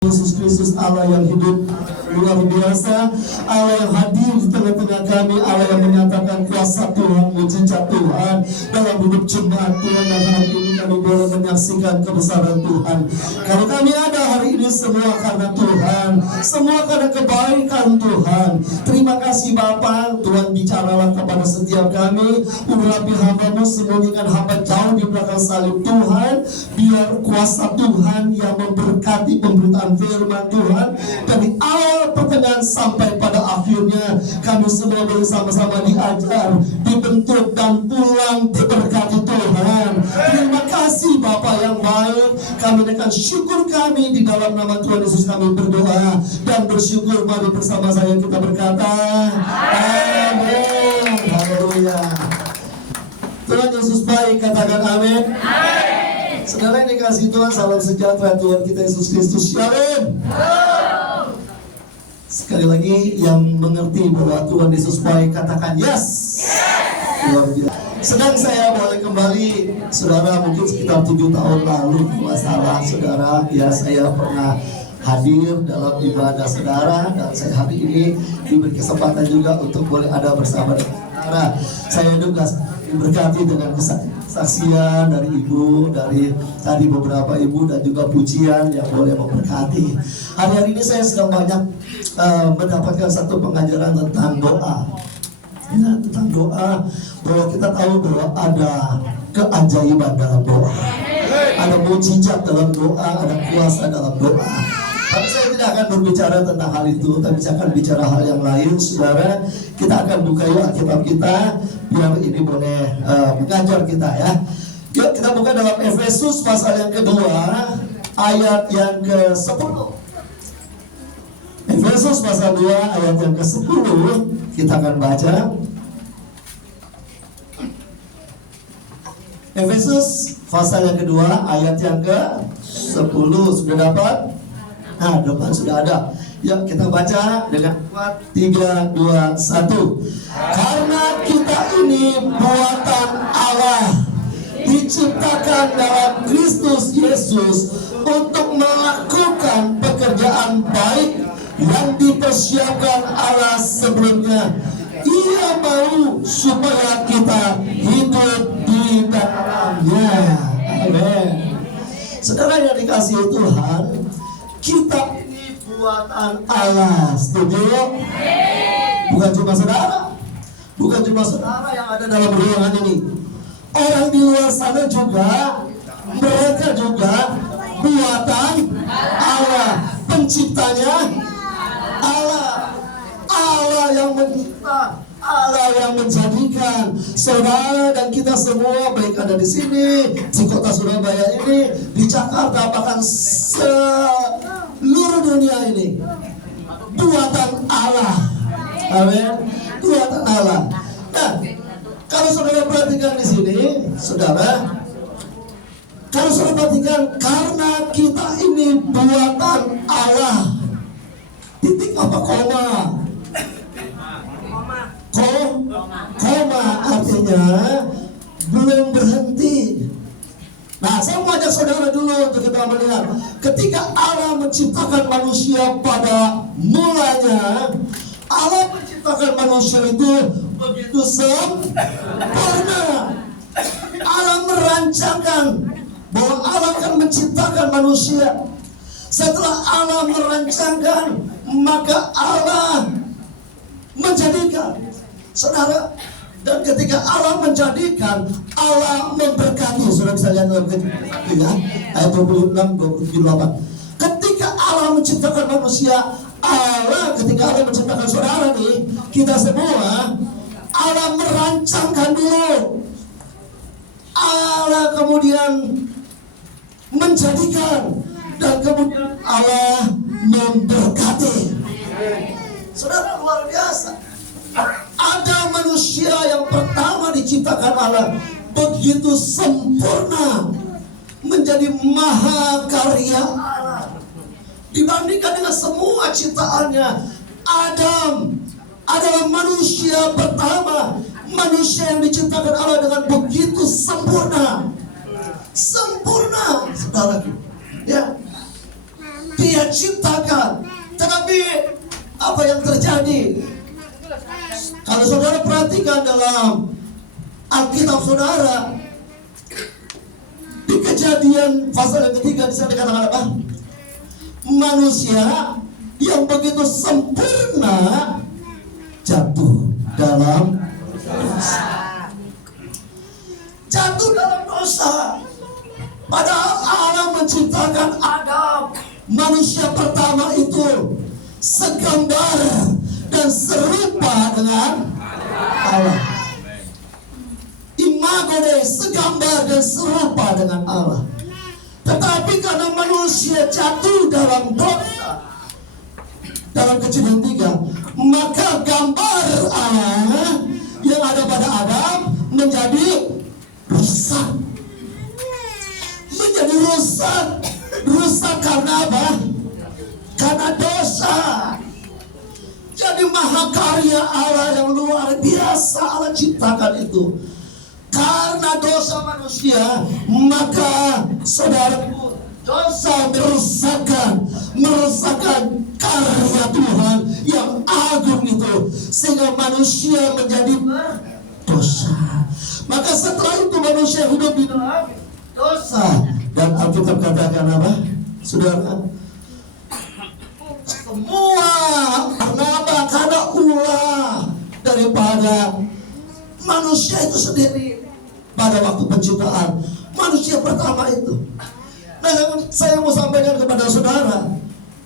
Yesus Kristus, Allah yang hidup luar biasa, Allah yang hadir di tengah-tengah kami, Allah yang menyatakan kuasa Tuhan, mujizat Tuhan dalam hidup jemaat Tuhan. Dan hari ini kami boleh menyaksikan kebesaran Tuhan. Kalau kami ada hari ini semua karena Tuhan, semua karena kebaikan Tuhan. Terima kasih Bapa, Tuhan bicaralah kepada setiap kami, urapi hamba-Mu, sembunyikan hamba jauh di belakang salib Tuhan, biar kuasa Tuhan yang memberkati pemberitaan firman Tuhan dari awal pertengahan sampai pada akhirnya, kami semua bersama-sama diajar, dibentuk dan pulang diberkati Tuhan. Terima kasih Bapa yang baik. Kami dengan syukur kami di dalam nama Tuhan Yesus kami berdoa dan bersyukur. Mari bersama saya kita berkata amin. Haleluya. Tuhan Yesus baik, katakan amin. Saudara yang dikasihi Tuhan, salam sejahtera Tuhan kita Yesus Kristus. Shalom. Sekali lagi, yang mengerti bahwa Tuhan Yesus baik, katakan yes. Luar biasa. Sedang saya boleh kembali, saudara, mungkin sekitar 7 tahun lalu, masalah saudara, ya saya pernah hadir dalam ibadah saudara, dan saya hari ini diberi kesempatan juga untuk boleh ada bersama dengan saudara. Saya juga diberkati dengan kesaksian dari ibu, dari tadi beberapa ibu, dan juga pujian yang boleh memberkati. Hari-hari ini saya sedang banyak mendapatkan satu pengajaran tentang doa. Ya, tentang doa, bahwa kita tahu bahwa ada keajaiban dalam doa, ada mujizat dalam doa, ada kuasa dalam doa. Tapi saya tidak akan berbicara tentang hal itu, tapi saya akan bicara hal yang lain. Saudara, kita akan buka yuk Alkitab kita, biar ini boleh mengajar kita ya. Yuk kita buka dalam Efesus pasal yang kedua, ayat yang ke-10. Efesus pasal 2 ayat yang ke-10, kita akan baca. Efesus pasal yang kedua ayat yang ke-10. Sudah dapat? Nah, depan sudah ada. Ya, kita baca dengan kuat. 3, 2, 1. Karena kita ini buatan Allah, diciptakan dalam Kristus Yesus untuk melakukan pekerjaan baik yang dipersiapkan Allah sebelumnya. Ia mau supaya kita hidup di dalamnya. Amin. Saudara yang dikasihi Tuhan, kita ini buatan Allah. Setuju? Bukan cuma saudara, bukan cuma saudara yang ada dalam ruangan ini. Orang di luar sana juga, mereka juga buatan Allah. Penciptanya Allah. Allah yang mencipta, Allah yang menjadikan saudara dan kita semua, baik ada di sini, di kota Surabaya ini, di Jakarta, bahkan seluruh dunia ini, buatan Allah. Amin. Buatan Allah. Nah, kalau saudara perhatikan di sini, saudara, kalau saudara perhatikan, karena kita ini buatan Allah. Titik apa koma? Koma artinya belum berhenti. Nah, saya mau ajak saudara dulu untuk kita melihat, ketika Allah menciptakan manusia pada mulanya, Allah menciptakan manusia itu begitu sempurna. Allah merancangkan bahwa Allah akan menciptakan manusia. Setelah Allah merancangkan, maka Allah menjadikan, saudara. Dan ketika Allah menjadikan, Allah memberkati. Saudara bisa lihat dalam ya, ayat 26, 28. Ketika Allah menciptakan manusia, Allah ketika Allah menciptakan saudara nih, kita semua, Allah merancangkan dulu. Allah kemudian menjadikan, dan kemudian Allah memberkati. Saudara, luar biasa. Ada manusia yang pertama diciptakan Allah begitu sempurna, menjadi mahakarya Allah. Dibandingkan dengan semua ciptaannya, Adam adalah manusia pertama, manusia yang diciptakan Allah dengan begitu sempurna. Sempurna, saudara. Ya, Dia ciptakan. Tetapi apa yang terjadi? Kalau saudara perhatikan dalam Alkitab saudara, di Kejadian pasal yang ketiga di sana dikatakan apa? Manusia yang begitu sempurna jatuh dalam dosa. Jatuh dalam dosa. Padahal Allah menciptakan Adam, manusia pertama itu segambar dan serupa dengan Allah. Imago Dei, segambar dan serupa dengan Allah. Tetapi karena manusia jatuh dalam dosa, dalam Kejadian 3, maka gambar Allah yang ada pada Adam menjadi rusak. Menjadi rusak. Rusak karena apa? Karena dosa. Jadi mahakarya Allah yang luar biasa Allah ciptakan itu. Karena dosa manusia, maka saudaraku, dosa merusakkan karya Tuhan yang agung itu, sehingga manusia menjadi berdosa. Maka setelah itu manusia hidup di dalam dosa. Dan Alkitab katakan apa? Saudara, semua karena apa? Karena ulah daripada manusia itu sendiri. Pada waktu penciptaan manusia pertama itu. Nah, saya mau sampaikan kepada saudara,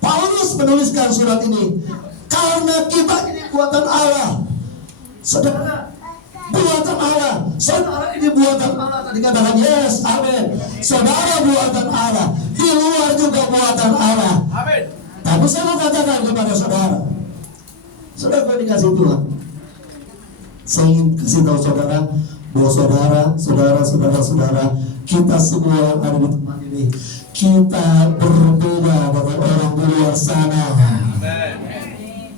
Paulus menuliskan surat ini karena kita ini buatan Allah. Saudara, buatan Allah. Saudara ini buatan Allah. Tadi katakan yes, amin. Saudara buatan Allah. Di luar juga buatan Allah. Amin. Tapi saya mau katakan kepada saudara, saudara dikasih Tuhan. Saya ingin kasih tahu saudara bahwa saudara, kita semua yang ada di tempat ini, kita berbeda dengan orang di luar sana.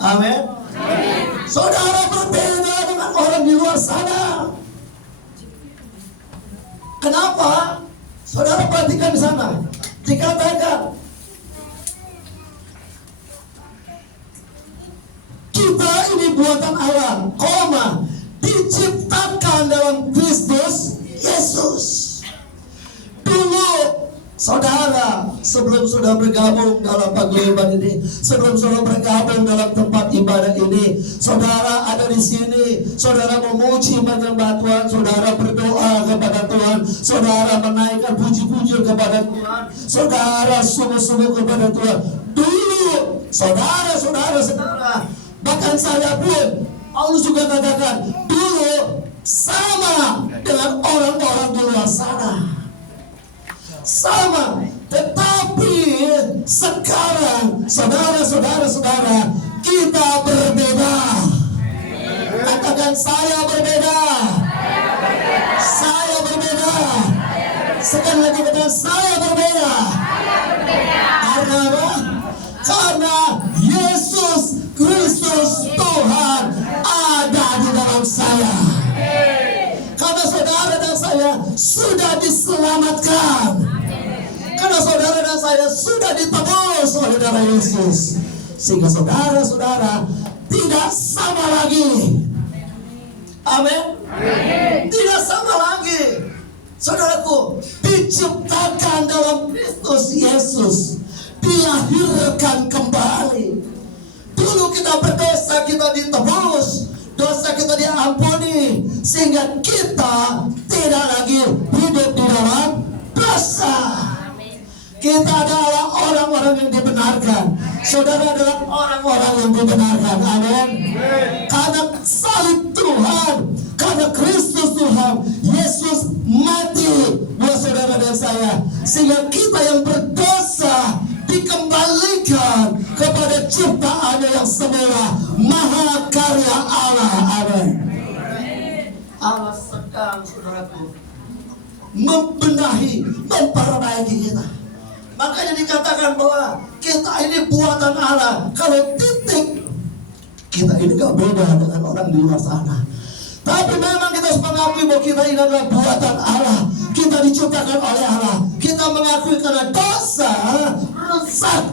Amin. Saudara berbeda dengan orang di luar sana. Kenapa? Saudara perhatikan di sana. Dikatakan kita ini buatan Allah, diciptakan dalam Kristus Yesus. Dulu saudara, sebelum sudah bergabung dalam paguyuban ini, sebelum saudara bergabung dalam tempat ibadah ini, saudara ada di sini, saudara memuji menyembah Tuhan, saudara berdoa kepada Tuhan, saudara menaikkan puji-puji kepada Tuhan, saudara sungguh-sungguh kepada Tuhan. Dulu saudara, bahkan saya pun, Paulus juga katakan dulu sama dengan orang-orang di luar sana. Sama, tetapi sekarang saudara, kita berbeda. Katakan saya berbeda. Saya berbeda. Sekali lagi katakan saya berbeda. Karena apa? Karena Yesus Kristus Tuhan ada di dalam saya. Karena saudara dan saya sudah diselamatkan. Karena saudara dan saya sudah ditebus oleh darah Yesus. Sehingga saudara tidak sama lagi. Amin. Tidak sama lagi. Saudaraku, diciptakan dalam Kristus Yesus, dilahirkan kembali. Dulu kita berdosa, kita ditebus, dosa kita diampuni, sehingga kita tidak lagi hidup di dalam dosa. Kita adalah orang-orang yang dibenarkan. Saudara adalah orang-orang yang dibenarkan. Amin. Karena salib Tuhan, karena Kristus Tuhan, Yesus mati buat saudara dan saya, sehingga kita yang berdosa dikembalikan kepada ciptaannya yang semula, maha karya Allah. Amin. Allah sedang, saudaraku, membenahi, memperbaiki kita. Makanya dikatakan bahwa kita ini buatan Allah. Kalau titik, kita ini gak beda dengan orang di luar sana. Tapi memang kita harus mengakui bahwa kita ini adalah buatan Allah. Kita diciptakan oleh Allah. Kita mengakui karena dosa rusak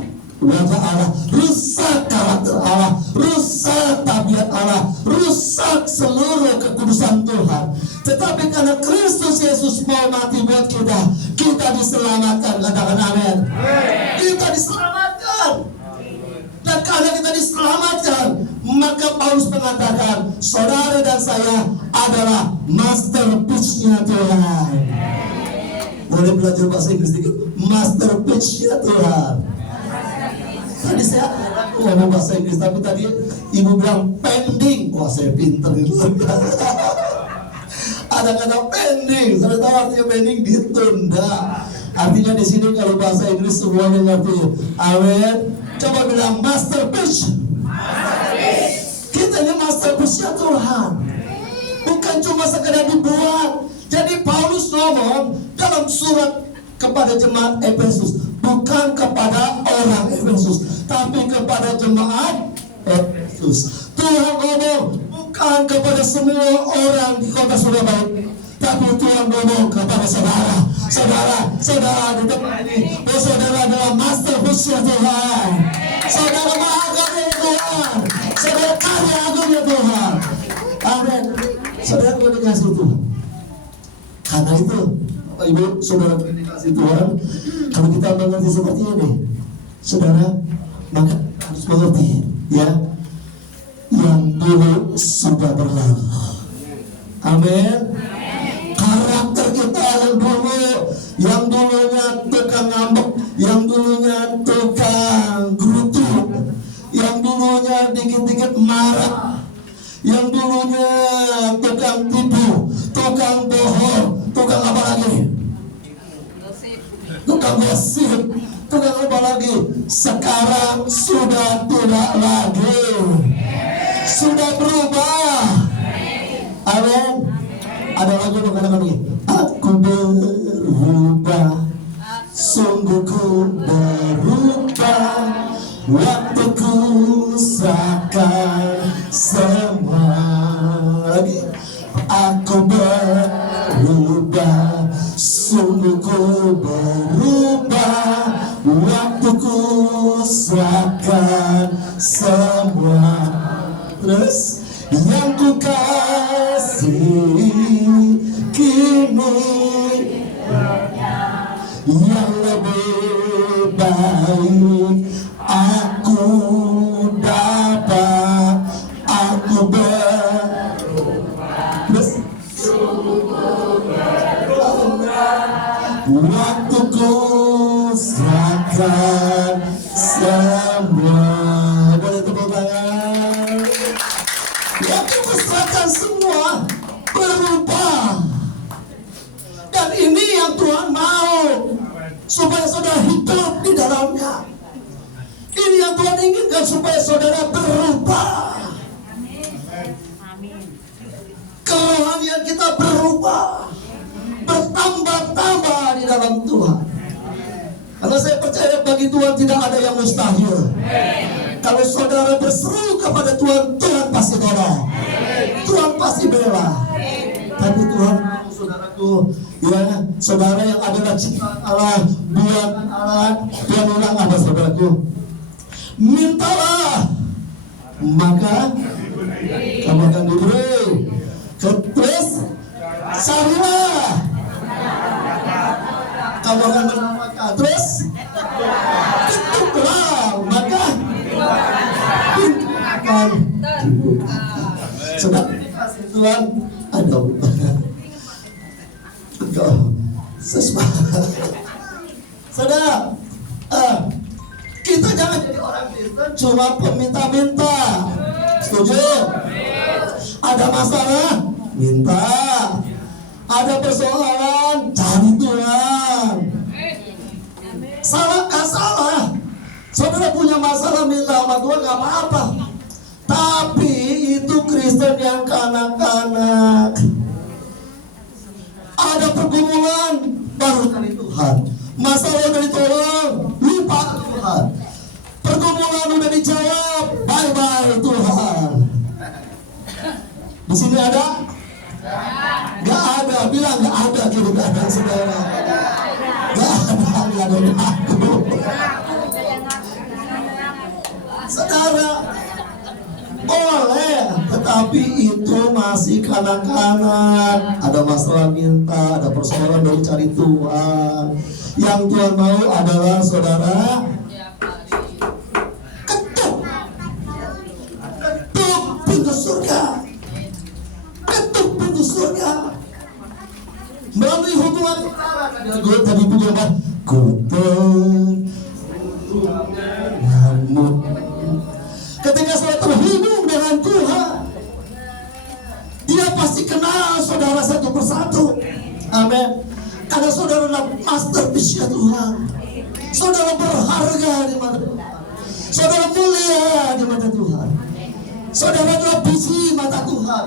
wajah Allah, rusak karakter Allah, rusak tabiat Allah, rusak seluruh kekudusan Tuhan. Tetapi karena Kristus Yesus mau mati buat kita, kita diselamatkan. Katakan amin. Kita diselamatkan. Dan karena kita diselamatkan, maka Paulus mengatakan, saudara dan saya adalah masterpiece-nya Tuhan. Boleh belajar bahasa Inggris dikit? Masterpiece-nya Tuhan. Tadi saya ngomong bahasa Inggris, tapi tadi ibu bilang pending. Wah, saya pinter itu. Ada kata pending. Saya tahu artinya pending, ditunda. Artinya di sini kalau bahasa Inggris semuanya ngerti. Amin. Coba bilang masterpiece. Kita ini masterpiece-nya Tuhan. Bukan cuma sekedar dibuat. Jadi Paulus ngomong dalam surat kepada jemaat Efesus, bukan kepada orang Efesus, tapi kepada jemaat Efesus. Tuhan ngomong bukan kepada semua orang di kota Surabaya, tapi Tuhan ngomong kepada saudara di tempat ini. Oh, saudara adalah masterpiece-nya Tuhan. Saudara menghargai Tuhan. Saudara karya agungnya Tuhan. Amin. Saudara dikasih Tuhan. Karena itu, Bapak Ibu, saudara dikasih Tuhan. Kalau kita mengerti seperti ini, saudara, maka harus mengerti, ya, yang dulu sudah berlalu. Amin. Karakter kita yang dulunya tukang ngambek, yang dulunya tukang gerutu, yang dulunya dikit-dikit marah, yang dulunya tukang tipu, tukang bohong, tukang apa lagi? Tukang gosip, tukang apa lagi? Sekarang sudah tidak lagi, sudah berubah. Amin. Ada lagu yang katakan begini, aku berubah, sungguh ku berubah, waktuku serahkan semua. Lagi, aku berubah, sungguh ku berubah, waktuku serahkan semua. Terus, yang ku kasih kini yang lebih baik aku dapat, aku berubah, waktuku serahkan semua. Boleh tepuk tangan. Waktuku serahkan semua, berubah. Dan ini yang Tuhan mau, supaya saudara hidup di dalamnya. Ini yang Tuhan inginkan, supaya saudara berubah. Kerohanian kita berubah, bertambah-tambah di dalam Tuhan. Karena saya percaya bagi Tuhan tidak ada yang mustahil. Kalau saudara berseru kepada Tuhan, Tuhan pasti tolong, Tuhan pasti bela. Tapi Tuhan, saudaraku, ya, saudara yang adalah ciptaan Allah, buatan Allah, Tuhan bilang apa, saudaraku? Mintalah, maka kamu akan diberi. Terus carilah, kamu akan mendapatkan. Terus ketuklah, maka akan dibuka. Sudah dikasih Tuhan, ada saudara, kita jangan jadi orang Kristen cuma peminta-minta. Setuju? Ada masalah, minta. Ada persoalan, cari Tuhan. Salah gak salah. Saudara punya masalah, minta sama Tuhan gak apa-apa. Tapi itu Kristen yang kanak-kanak. Ada pergumulan, baru cari Tuhan. Masalah udah ditolong, lupa Tuhan. Pergumulan udah dijawab, bye-bye Tuhan. Di sini ada? Gak ada, bilang gak ada kiri kanan saudara. Gak ada, gak ada aku. Saudara, boleh, tetapi itu masih kanak-kanak. Ada masalah minta, ada persoalan baru cari Tuhan. Yang Tuhan mau adalah saudara ketuk pintu surga, ketuk pintu surga melalui hubungan saudara. Gue tadi punya apa? Ketika saudara terhubung dengan Tuhan, Dia pasti kenal saudara satu persatu. Amin. Karena saudara adalah masterpiece Tuhan. Saudara berharga di mata Tuhan. Saudara mulia di mata Tuhan. Saudara adalah biji mata Tuhan.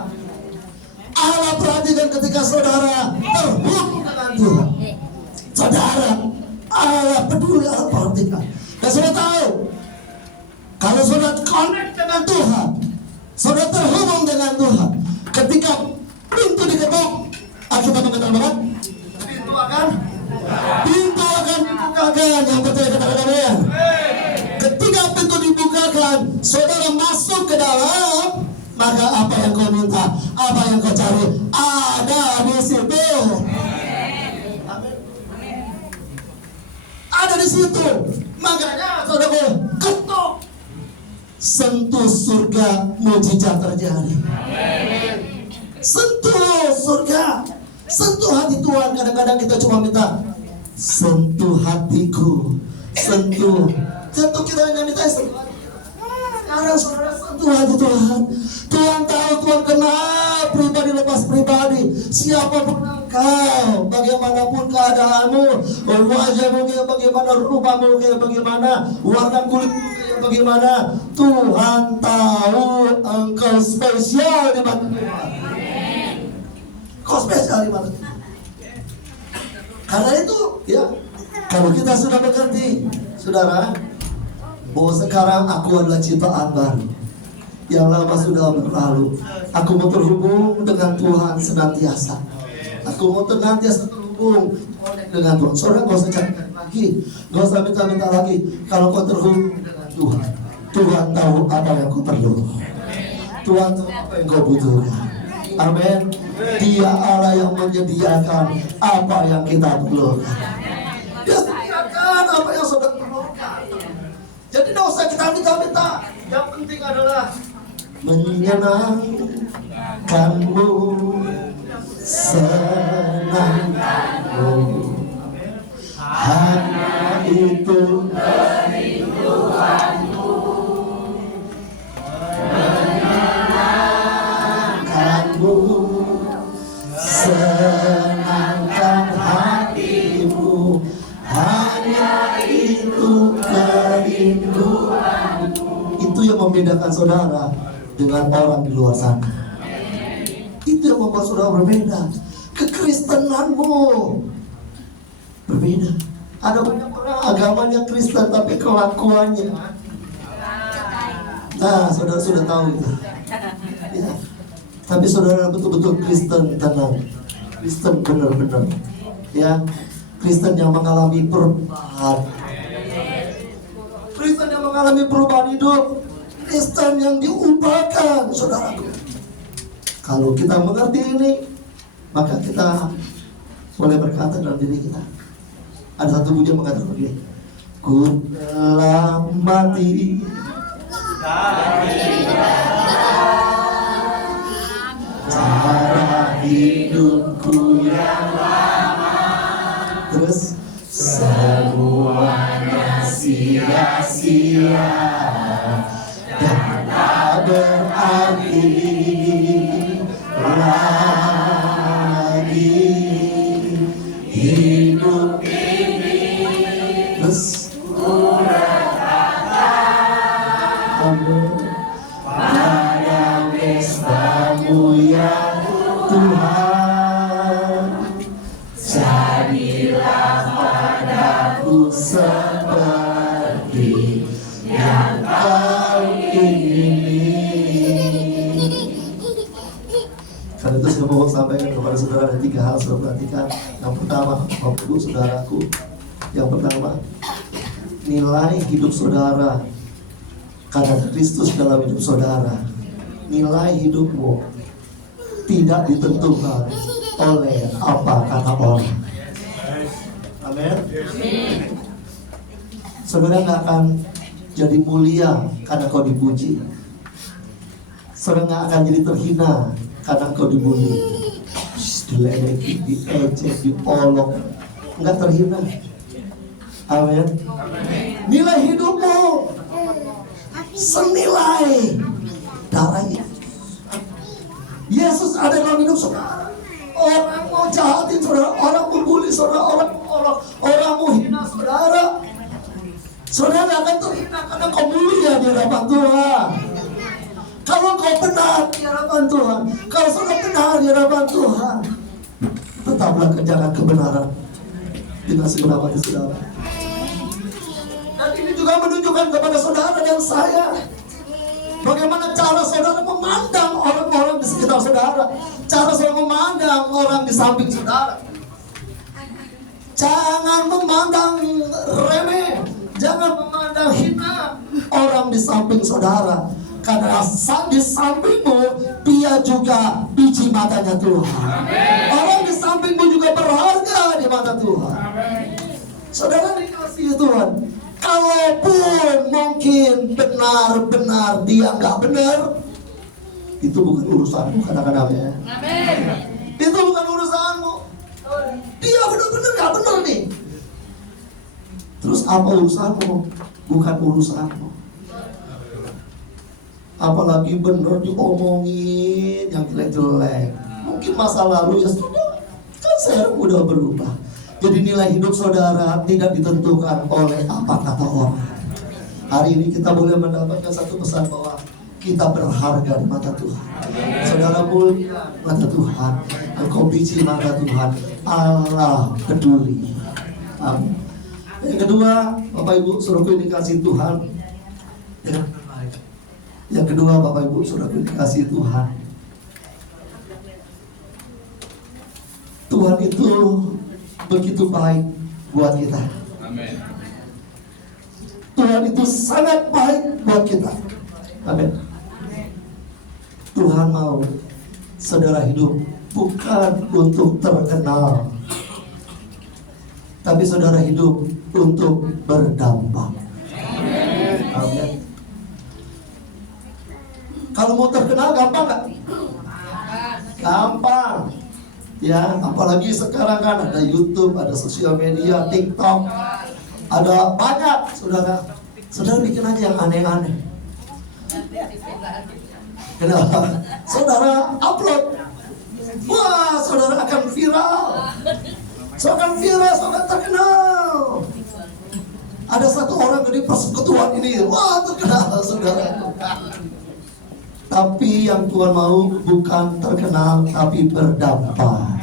Allah perhatikan ketika saudara terhubung dengan Tuhan. Saudara, Allah peduli, Allah perhatikan. Dan saudara tahu, kalau saudara connect dengan Tuhan, saudara terhubung dengan Tuhan, ketika pintu diketuk, kita mengatakan apa? Pintu akan dibukakan. Yang percaya katakan amin. Ketika pintu dibukakan, saudara masuk ke dalam, maka apa yang kau minta, apa yang kau cari, ada di situ. Ada di situ. Makanya saudara ketuk, sentuh surga, mujizat terjadi. Sentuh surga, sentuh hati Tuhan. Kadang-kadang kita cuma minta sentuh hatiku, sentuh kita hanya minta sentuh. Sekarang saudara sentuh hati Tuhan. Tuhan tahu, Tuhan kenal pribadi lepas pribadi. Siapapun engkau, bagaimanapun keadaanmu, wajahmu kayak bagaimana, rupamu kayak bagaimana, warna kulitmu kayak bagaimana, Tuhan tahu engkau spesial di mata Tuhan. Kau spesial di mata Tuhan. Karena itu, ya, kalau kita sudah mengerti, saudara, bahwa sekarang aku adalah ciptaan baru, yang lama sudah berlalu. Aku mau terhubung dengan Tuhan senantiasa. Aku mau senantiasa terhubung dengan Tuhan. Saudara, gak usah cari lagi, gak usah minta-minta lagi. Kalau kau terhubung dengan Tuhan, Tuhan tahu apa yang kau perlu. Tuhan tahu apa yang kau butuhkan. Amin. Dia Allah yang menyediakan apa yang kita perlukan. Dia sediakan apa yang saudara perlukan. Jadi tidak usah kita minta-minta. Yang penting adalah menyenangkanmu, senangkanmu. Hanya itu kerinduanmu. Menyenangkanmu, senangkan hatimu. Hanya itu kerinduanmu. Itu yang membedakan saudara dengan orang di luar sana. Itu yang membuat saudara berbeda. Kekristenanmu berbeda. Ada banyak orang agamanya Kristen tapi kelakuannya, nah saudara sudah tahu itu, ya. Tapi saudara betul-betul Kristen tenang, Kristen benar-benar, ya, Kristen yang mengalami perubahan, Kristen yang mengalami perubahan hidup, Kristen yang diubahkan, saudaraku. Kalau kita mengerti ini, maka kita boleh berkata dalam diri kita. Ada satu pujian mengatakan begini, ku telah mati cara hidupku yang lama, terus semuanya sia-sia dan tak berarti lagi hidup ini. Terus ku berkata pada pestamu ya Tuhan, jadilah padaku seperti yang Kau ingini. Karena itu saya mau sampaikan kepada saudara ada 3 hal saudara perhatikan. Yang pertama, Bapak Ibu saudaraku, yang pertama, nilai hidup saudara Karena Kristus dalam hidup saudara, nilai hidupmu tidak ditentukan oleh apa kata orang. Amin. Saudara nggak akan jadi mulia karena kau dipuji. Saudara nggak akan jadi terhina karena kau dibully, diledekin, diejek, diolok, nggak terhina. Amin. Nilai hidupmu senilai darah Yesus ada dalam hidup saudara. Orang mau jahatin saudara, orang mau bully saudara, orang mau hina saudara. Saudara akan terhina karena kau mulia di hadapan Tuhan. Kalau kau benar di hadapan Tuhan, kalau saudara benar di hadapan Tuhan, tetaplah kerjakan kebenaran dengan segenap hati saudara. Dan ini juga menunjukkan kepada saudara dan saya bagaimana cara saudara memandang orang-orang di sekitar saudara, cara saudara memandang orang di samping saudara. Jangan memandang remeh, jangan memandang hina orang di samping saudara, karena di sampingmu dia juga biji matanya Tuhan. Orang di sampingmu juga berharga di mata Tuhan. Saudara dikasihi Tuhan, kalaupun mungkin benar-benar dia nggak benar, itu bukan urusanmu kadang-kadang ya. Itu bukan urusanmu. Dia benar-benar nggak benar nih. Terus apa urusanmu? Bukan urusanmu. Apalagi benar diomongin yang jelek-jelek. Mungkin masa lalu ya sudah, kan sekarang udah berubah. Jadi nilai hidup saudara tidak ditentukan oleh apa kata orang. Hari ini kita boleh mendapatkan satu pesan bahwa kita berharga di mata Tuhan. Saudara mulia di mata Tuhan. Engkau biji mata Tuhan. Allah peduli. Amin. Yang kedua, Bapak Ibu, saudaraku dikasih Tuhan dengan baik. Yang kedua, Bapak Ibu, saudaraku dikasih Tuhan. Tuhan itu begitu baik buat kita. Amin. Tuhan itu sangat baik buat kita. Amin. Tuhan mau saudara hidup bukan untuk terkenal, tapi saudara hidup untuk berdampak. Amin. Kalau mau terkenal gampang nggak? Gampang. Ya, apalagi sekarang kan ada YouTube, ada sosial media, TikTok, ada banyak, saudara. Saudara bikin aja yang aneh-aneh. Kenapa? Saudara upload, wah, saudara akan viral. Saudara akan viral, saudara terkenal. Ada satu orang dari persekutuan ini, wah, terkenal, saudara. Tapi yang Tuhan mau bukan terkenal, tapi berdampak.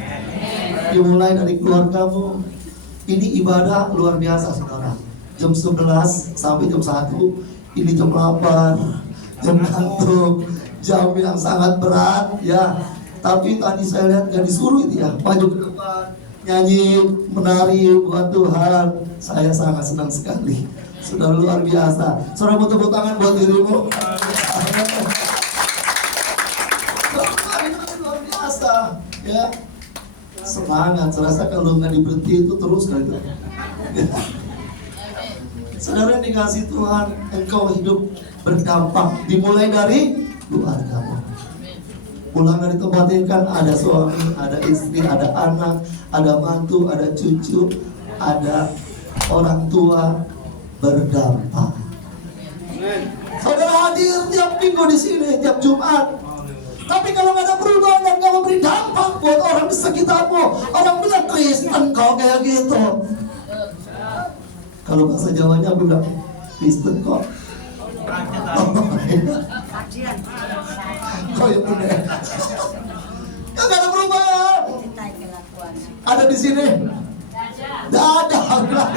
Dimulai dari keluargamu. Ini ibadah luar biasa, saudara. Jam 11 sampai jam 1. Ini jam lapar, jam ngantuk, jam yang sangat berat, ya. Tapi tadi saya lihat gak disuruh itu ya, maju ke depan, nyanyi, menari buat Tuhan. Saya sangat senang sekali. Sudah luar biasa. Saudara mau tepuk tangan buat dirimu. Luar biasa, ya. Semangat. Saya rasa kalau nggak diberhenti itu terus kali itu. Saudara yang dikasih Tuhan, engkau hidup berdampak. Dimulai dari keluargamu. Pulang dari tempat ini kan ada suami, ada istri, ada anak, ada mantu, ada cucu, ada orang tua, berdampak. Saudara hadir tiap minggu di sini, tiap Jumat. Tapi kalau nggak ada perubahan dan nggak memberi dampak buat orang di sekitarmu, orang bilang Kristen kok kayak gitu. Kalau bahasa Jawanya aku bilang Kristen kok. Kok ya udah. Ya nggak ada perubahan. Ada di sini. Nggak ada. Nggak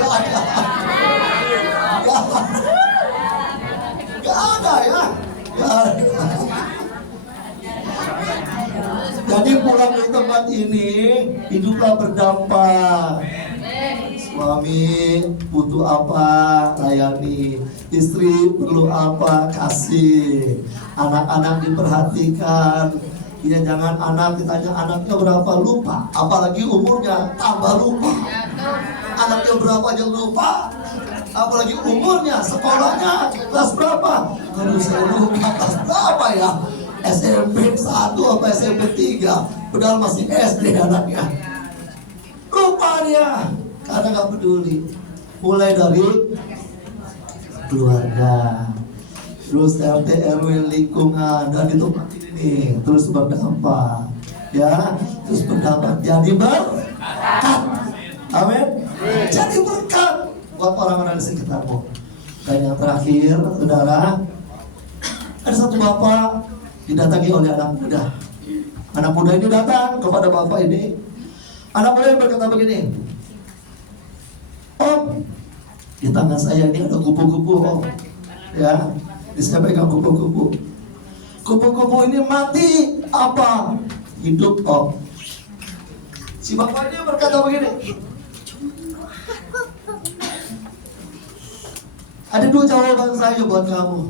ada ya. Nggak ada. Jadi pulang ke tempat ini, hiduplah berdampak. Suami butuh apa, layani. Istri perlu apa, kasih. Anak-anak diperhatikan. Ya jangan anak ditanya anaknya berapa, lupa. Apalagi umurnya, tambah lupa. Anaknya berapa aja lupa. Apalagi umurnya, sekolahnya kelas berapa. Aduh saya lupa kelas berapa ya. SMP 1 apa SMP 3. Padahal masih SD anaknya. Lupa dia karena gak peduli. Mulai dari keluarga, terus RT RW, lingkungan, dan itu ini terus berdampak, ya, terus berdampak jadi berkat. Amin. Jadi berkat buat orang-orang di sekitarmu. Dan yang terakhir, saudara, ada satu bapak didatangi oleh anak muda. Anak muda ini datang kepada bapak ini. Anak muda yang berkata begini, Om, di tangan saya ini ada kupu-kupu, Om. Ya, di saya pegang kupu-kupu. Kupu-kupu ini mati apa hidup, Om? Si bapak ini berkata begini, ada dua jawaban saya buat kamu.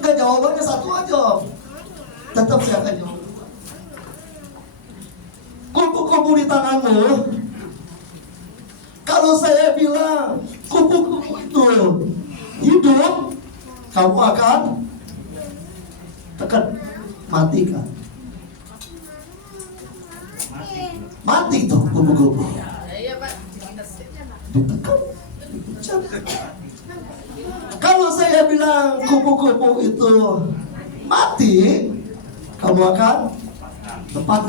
Enggak, jawabannya satu aja, Om. Tetap saya akan jawab. Kupu-kupu di tanganmu. Kalau saya bilang kupu-kupu itu hidup, kamu akan tekan, matikan. Mati tuh kupu-kupu. Ditekan. Kalau saya bilang kupu-kupu itu mati, kamu akan tepat.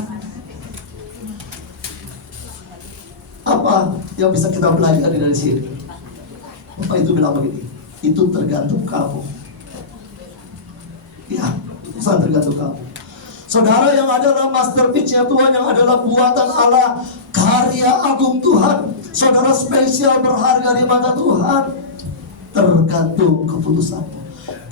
Apa yang bisa kita pelajari dari sini? Bapak itu bilang begini, itu tergantung kamu. Ya, urusan tergantung kamu. Saudara, yang adalah masterpiece-nya Tuhan, yang adalah buatan Allah, karya agung Tuhan, saudara spesial berharga di mata Tuhan, tergantung keputusanmu.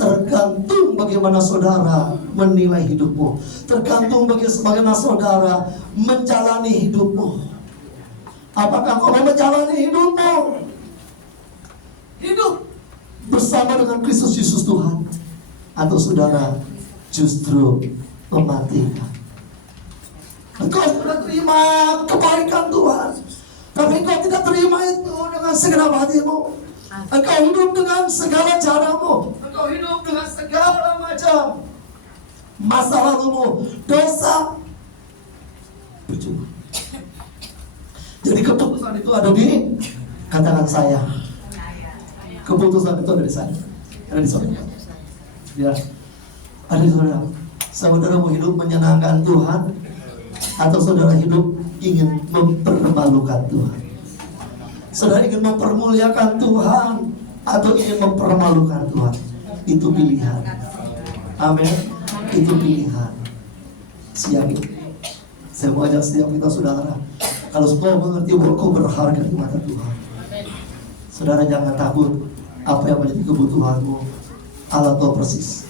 Tergantung bagaimana saudara menilai hidupmu. Tergantung bagaimana saudara menjalani hidupmu. Apakah kau menjalani hidupmu hidup bersama dengan Kristus Yesus Tuhan, atau saudara justru mematikan? Engkau sudah terima kebaikan Tuhan, tapi engkau tidak terima itu dengan segenap hatimu. Engkau hidup dengan segala caramu. Engkau hidup dengan segala macam masa lalumu, dosa, percuma. Jadi keputusan itu ada di katakan saya. Keputusan itu ada di saya, ada di saudara. Ya, ada di saudara. Saudara mau hidup menyenangkan Tuhan, atau saudara hidup ingin mempermalukan Tuhan? Saudara ingin mempermuliakan Tuhan atau ingin mempermalukan Tuhan? Itu pilihan. Amin. Itu pilihan. Siap ini. Saya mau ajak setiap kita saudara, kalau kau mengerti bahwa kau berharga di mata Tuhan, saudara jangan takut apa yang menjadi kebutuhanmu. Allah tahu persis.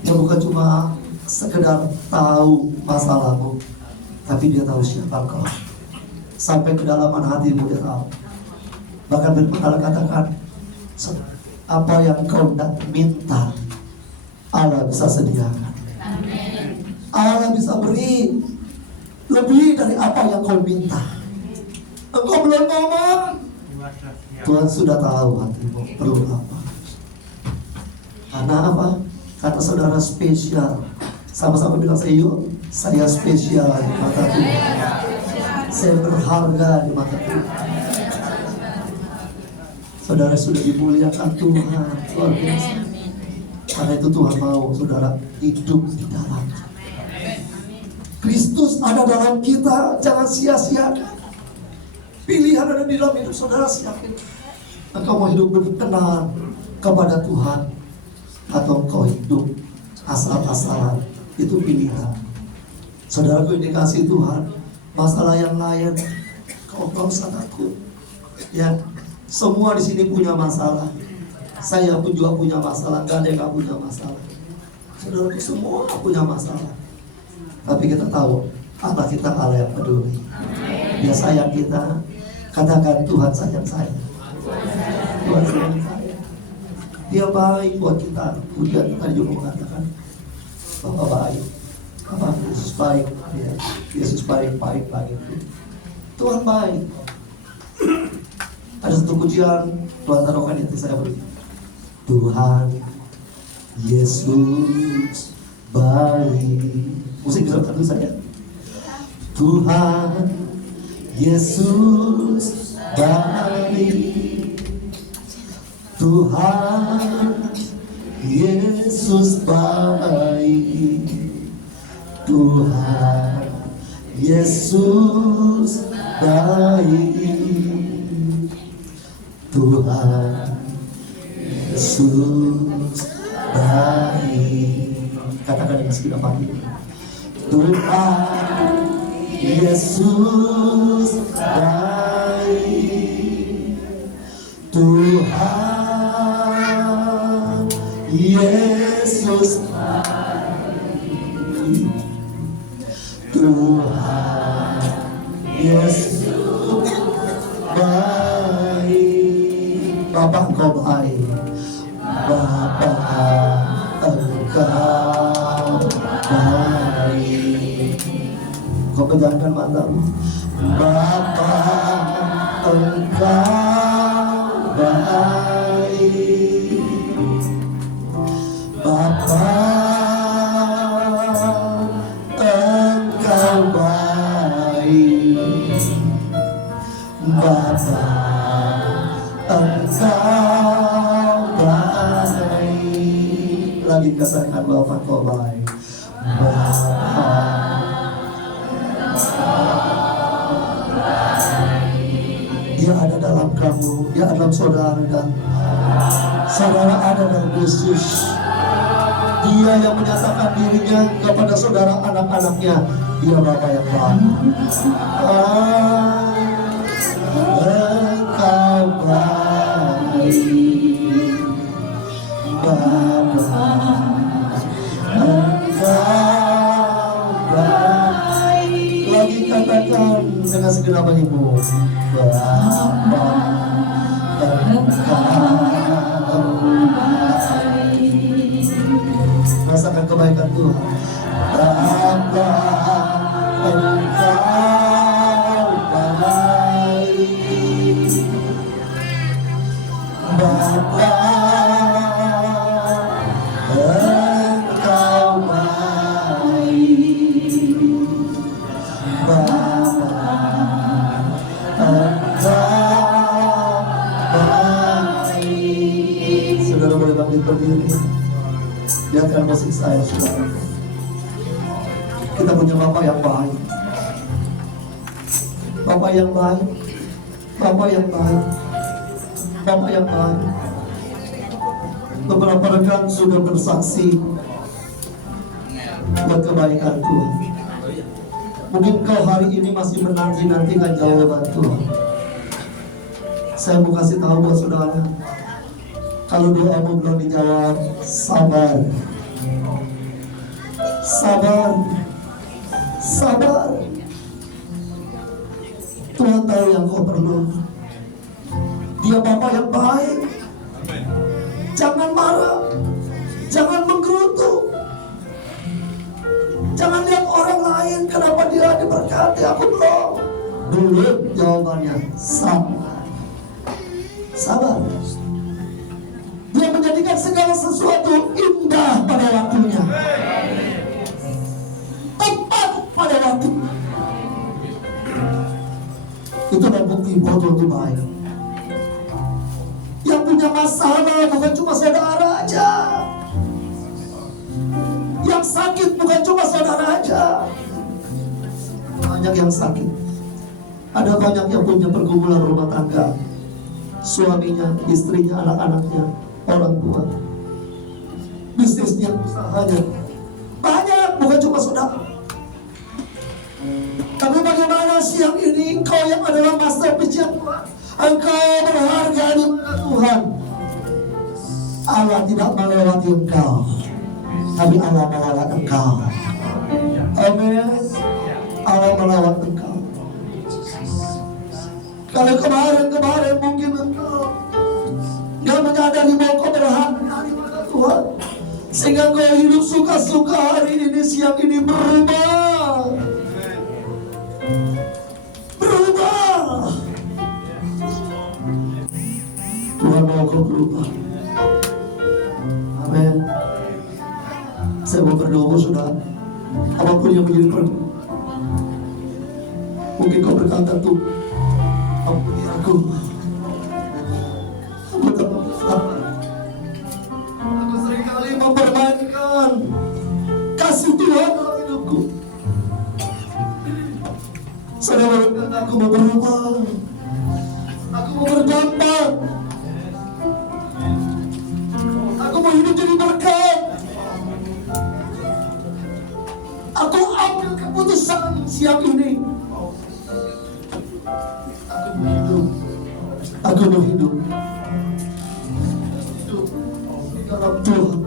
Dia bukan cuma sekedar tahu masalahmu, tapi dia tahu siapa kau. Sampai kedalaman hatimu dia tahu. Bahkan firman Allah katakan, apa yang kau tidak minta, Allah bisa sediakan. Allah bisa beri lebih dari apa yang kau minta. Engkau belum ngomong, Tuhan sudah tahu hatimu perlu apa. Karena apa? Kata saudara spesial. Sama-sama bilang saya, yuk, saya spesial di mata Tuhan. Saya berharga di mata Tuhan. Saudara sudah dimuliakan Tuhan, luar biasa. Karena itu Tuhan mau saudara hidup di dalam. Kristus ada dalam kita, jangan sia-siakan. Pilihan ada di dalam hidup saudara, siapin. Engkau mau hidup berkenan kepada Tuhan, atau engkau hidup asal-asalan? Itu pilihan. Saudaraku yang dikasih Tuhan, masalah yang lain kau gak usah takut. Ya, semua di sini punya masalah. Saya pun juga punya masalah, gak ada yang gak punya masalah. Saudaraku semua punya masalah. Tapi kita tahu Allah kita Allah yang peduli. Dia sayang kita. Katakan, Tuhan sayang saya. Tuhan sayang saya. Dia baik buat kita. Kemudian tadi juga mengatakan, Bapak baik. Bapak Yesus baik. Ya, Yesus baik bagi itu. Tuhan baik. Ada satu pujian, Tuhan taruhkan di hati saya begini. Tuhan Yesus baik. Musik bisa satu saja. Tuhan Yesus baik. Tuhan Yesus baik. Tuhan Yesus baik. Tuhan Yesus baik. Katakan dengan segenap hati. Tuhan Yesus baik. Tuhan Yesus baik. Tuhan Yesus baik. Bapa Engkau baik. Bapa Engkau baik. Kau pejamkan matamu. Bapa Engkau baik. Bapa Engkau baik. Bapa Engkau baik. Lagi katakan, Bapa Engkau baik. Bapa Dia ada dalam kamu, Dia ada dalam saudara, dan saudara ada dalam Yesus. Dia yang menyatakan dirinya kepada saudara anak-anaknya. Dia Bapa yang baik. Engkau baik. Bapa Engkau baik. Lagi katakan dengan segenap hatimu. Bapa Engkau baik. Rasakan kebaikan Tuhan. Bapa Engkau baik. Bapa Engkau baik. Bapa baik. Saudara boleh bangkit berdiri. Lihatkan musik saya, saudara. Kita punya Bapa yang baik. Bapa yang baik. Bapa yang baik. Bapa yang baik. Beberapa rekan sudah bersaksi buat kebaikan Tuhan. Mungkin kau hari ini masih menanti-nantikan jawaban Tuhan. Saya mau kasih tahu buat saudara, kalau doamu belum dijawab, sabar. Sabar. Sabar. Tuhan tahu yang kau perlu. Dia Bapa yang baik. Jangan marah. Jangan menggerutu. Jangan lihat orang lain, kenapa dia diberkati, aku belum. Dulu jawabannya, sabar. Sabar. Dia menjadikan segala sesuatu indah pada waktunya. Tepat pada waktu. Itu adalah bukti bahwa Tuhan itu baik. Yang punya masalah bukan cuma saudara aja. Yang sakit bukan cuma saudara aja. Banyak yang sakit. Ada banyak yang punya pergumulan rumah tangga. Suaminya, istrinya, anak-anaknya, orang tua, bisnisnya, usahanya. Banyak, bukan cuma saudara. Tapi bagaimana siang ini engkau yang adalah masterpiece yang Tuhan, engkau berharga di mata Tuhan. Allah tidak melewati engkau, tapi Allah melawat engkau. Amin. Allah melawat engkau. Kalau kemarin mungkin engkau gak menyadari bahwa kau berhak dari mata Tuhan, sehingga kau hidup suka-suka. Hari ini, siang ini berubah. Tuhan mau kau berubah. Amin. Saya mau berdoa, sudah. Apapun yang menjadi pergumulan, mungkin kau berkata, tuh, ampuni aku. Aku seringkali mempermainkan kasih Tuhan dalam hidupku. Saudara berkata, aku mau berubah, aku mau berdampak, aku mau hidup jadi berkat. Aku ambil keputusan siang ini. Aku mau hidup di dalam Tuhan,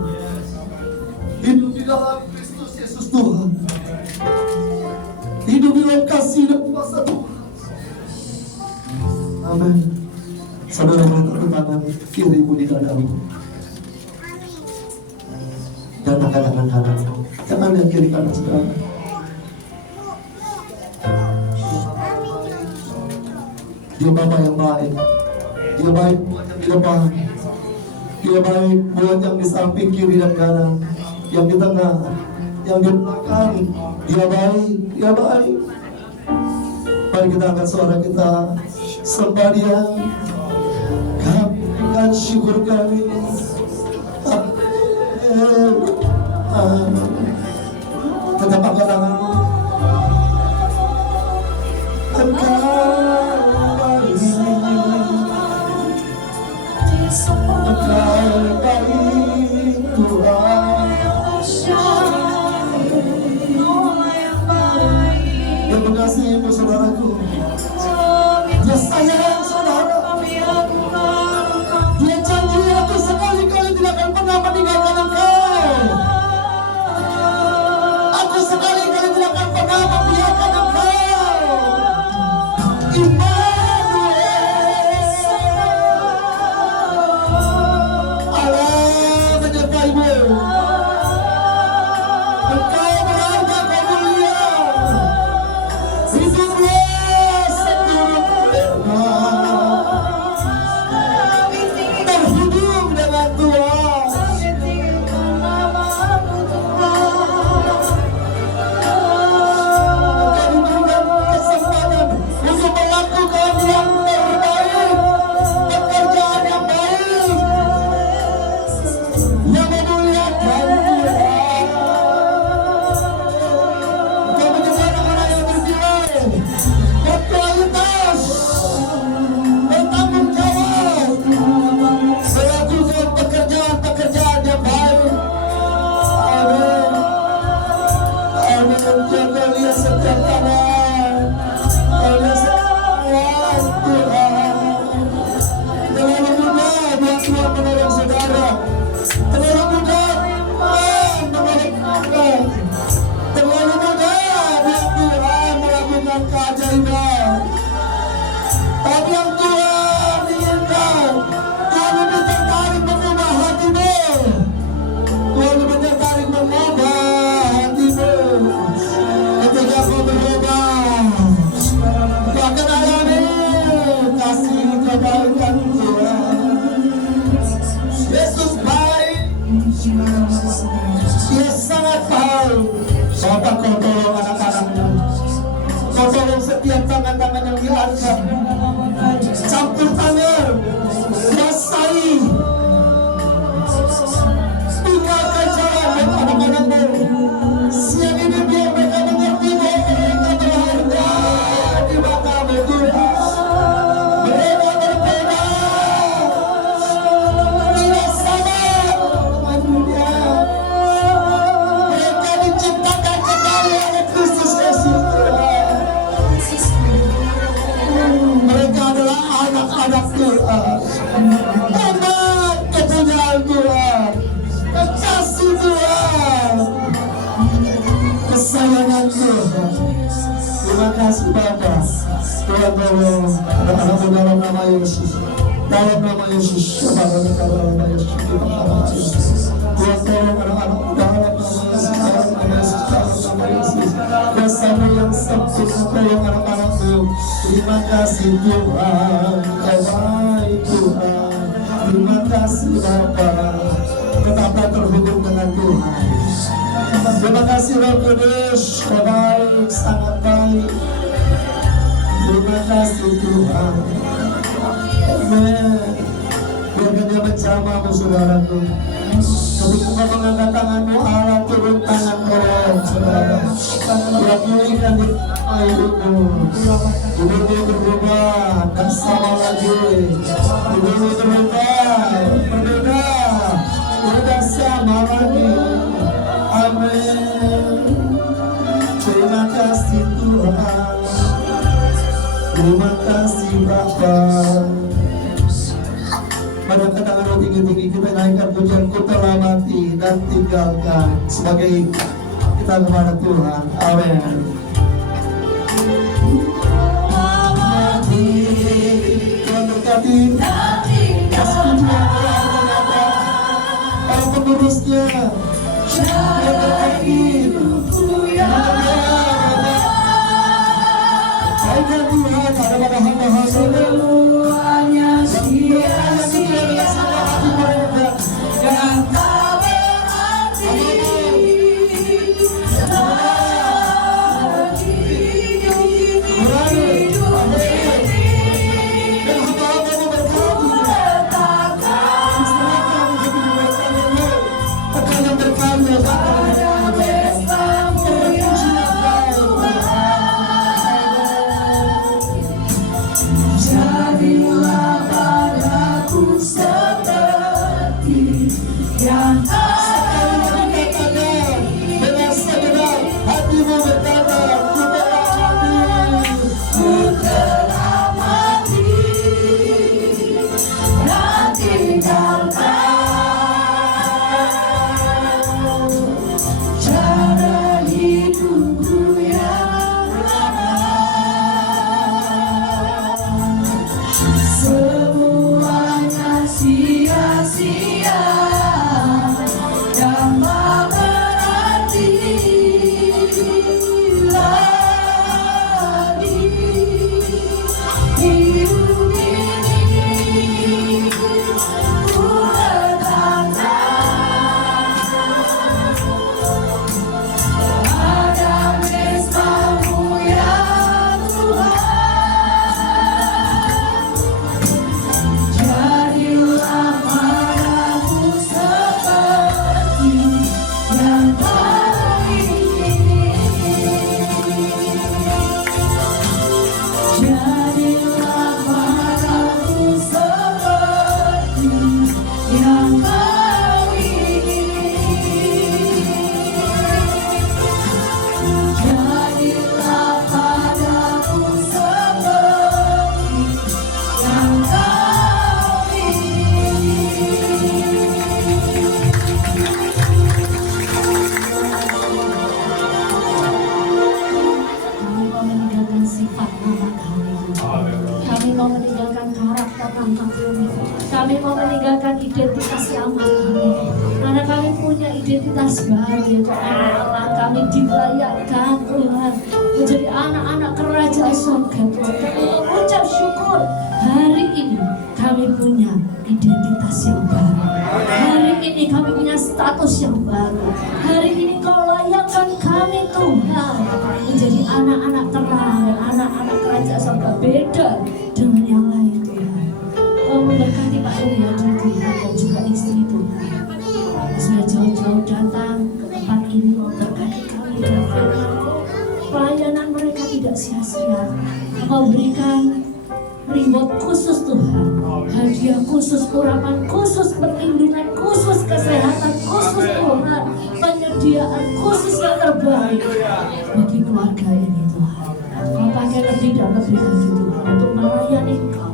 hidup di dalam Kristus Yesus Tuhan, hidup di dalam kasih dan kuasa Tuhan. Amin. Saudara meletakkan tangan kirimu di dadamu, dan angkat tangan kananmu. Jangan lihat kiri kanan, saudara. Dia Bapa yang baik. Dia baik buat yang di depan, dia baik buat yang di samping kiri dan kanan, yang di tengah, yang di belakang. Dia baik, dia baik. Mari kita angkat suara kita, sembah Dia. Kami akan syukur kami. Tetap angkat tanganmu. Engkau baik, Tuhan. Dia mengasihimu, saudaraku. Dia sayang saudara. Dia janji, aku sekali-kali tidak akan pernah meninggalkan engkau. Aku sekali-kali tidak akan pernah membiarkan engkau. Dia sangat tahu. Bapak, kau tolong anak-anakmu. Kau tolong setiap tangan-tangan yang diangkat. Campur tangan, basahi, tinggalkan jalan dan anak-anakmu. Siang ini biar mereka mengerti bahwa mereka berharga di matamu Tuhan. Mereka berbeda, tidak sama dengan dunia. Mereka diciptakan kembali oleh Kristus Yesus Tuhan. Mereka adalah anak-anak Tuhan, anak kepunyaan Tuhan, kekasih Tuhan, kesayangan Tuhan. Terima kasih Bapa. Tuhan tolong anak-anakmu dalam nama Yesus. Dalam nama Yesus. Dalam nama Yesus. Tuhan tolong anak-anakmu dalam nama Yesus. Dalam nama Yesus. Dalam nama Yesus. Kuasa-Mu yang sempit tolong anak-anakmu. Terima kasih Tuhan. Kau baik Tuhan. Terima kasih Bapa. Tetaplah terhubung dengan Tuhan. Terima kasih Roh Kudus. Kau baik, sangat baik. Terima kasih Tuhan. Amen. Biarkan dia menjamahmu saudaraku. Ketika kau mengangkat tanganmu, Allah turun tangan tolong saudara. Dia pulihkan di hidupmu. Hidupmu berubah, tak sama lagi. Hidupmu berubah, berbeda. Tidak sama lagi. Amin. Terima kasih Tuhan. Terima kasih Bapa. Pada ketangan tinggi-tinggi kita naikkan pujian ku telah mati dan tinggalkan sebagai kita kepada Tuhan. Amin. Tuhan berkati kasih Tuhan para pengurusnya. Tuhan berkati baiklah Tuhan ada pada hamba-hamba semuanya sia-sia yang tak berarti lagi hidup ini dan hamba-hambamu berkati serahkan kehidupanmu akan yang berkarya jadilah padaku seperti yang kau katakan dengan segenap hatimu berkata, ku telah mati dan tinggalkan cara hidupku yang lama. Semuanya sia-sia dan tak berarti lagi hidup ini. Ku letakkan pada mesbah-Mu ya Tuhan. Jadilah padaku seperti yang Kau ingini. Jadilah padaku seperti yang Kau ingini. Jadilah padaku seperti yang Kau ingini. Kami mau meninggalkan sifat nama kami. Kami mau meninggalkan karakter nama kami. Kami mau meninggalkan identitas lama kami. Karena kami punya identitas baru, yaitu anak Allah. Kami dilayakkan Tuhan menjadi anak-anak kerajaan surga Tuhan. Kami mengucap syukur hari ini kami punya identitas yang baru. Hari ini kami punya status yang baru. Hari ini Kau layakkan kami Tuhan menjadi anak-anak terang dan anak-anak kerajaan surga, beda dengan yang lain Tuhan. Kau memberkati Pak Ruyadi Tuhan dan juga istri Tuhan. Sudah jauh-jauh datang ke tempat ini, memberkati kami dengan firman-Mu. Pelayanan mereka tidak sia-sia. Kau berikan reward khusus Tuhan, hadiah khusus, urapan khusus, perlindungan khusus, kesehatan khusus Tuhan, penyediaan khusus yang terbaik bagi keluarga ini Tuhan. Kau pakai lebih dan lebih lagi Tuhan untuk melayani Engkau,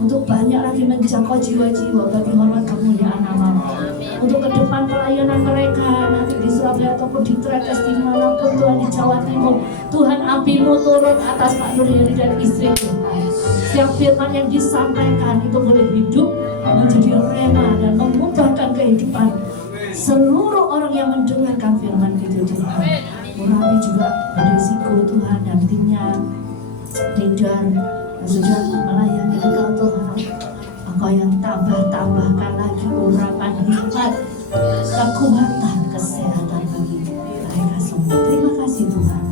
untuk banyak lagi menjangkau jiwa-jiwa bagi hormat kemuliaan nama-Mu. untuk ke depan pelayanan mereka nanti di Surabaya ataupun di Tretes dimanapun Tuhan, di Jawa Timur. Tuhan, api-Mu turun atas Pak Nuryani dan istri Tuhan. Setiap firman yang disampaikan itu boleh hidup menjadi rema dan mengubahkan kehidupan seluruh orang yang mendengarkan firman itu Tuhan. Urapi juga beresiko Tuhan dan timnya leader yang sudah melayani Engkau Tuhan. Engkau yang tambahkan lagi urapan hikmat, kekuatan, kesehatan bagi mereka semua. Terima kasih Tuhan.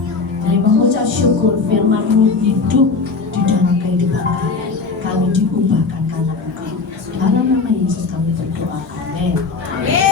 Dari mengucap syukur firman-Mu hidup di dalam kehidupan kami. Kami diubahkan karena Engkau. Dalam nama Yesus kami berdoa. Amin.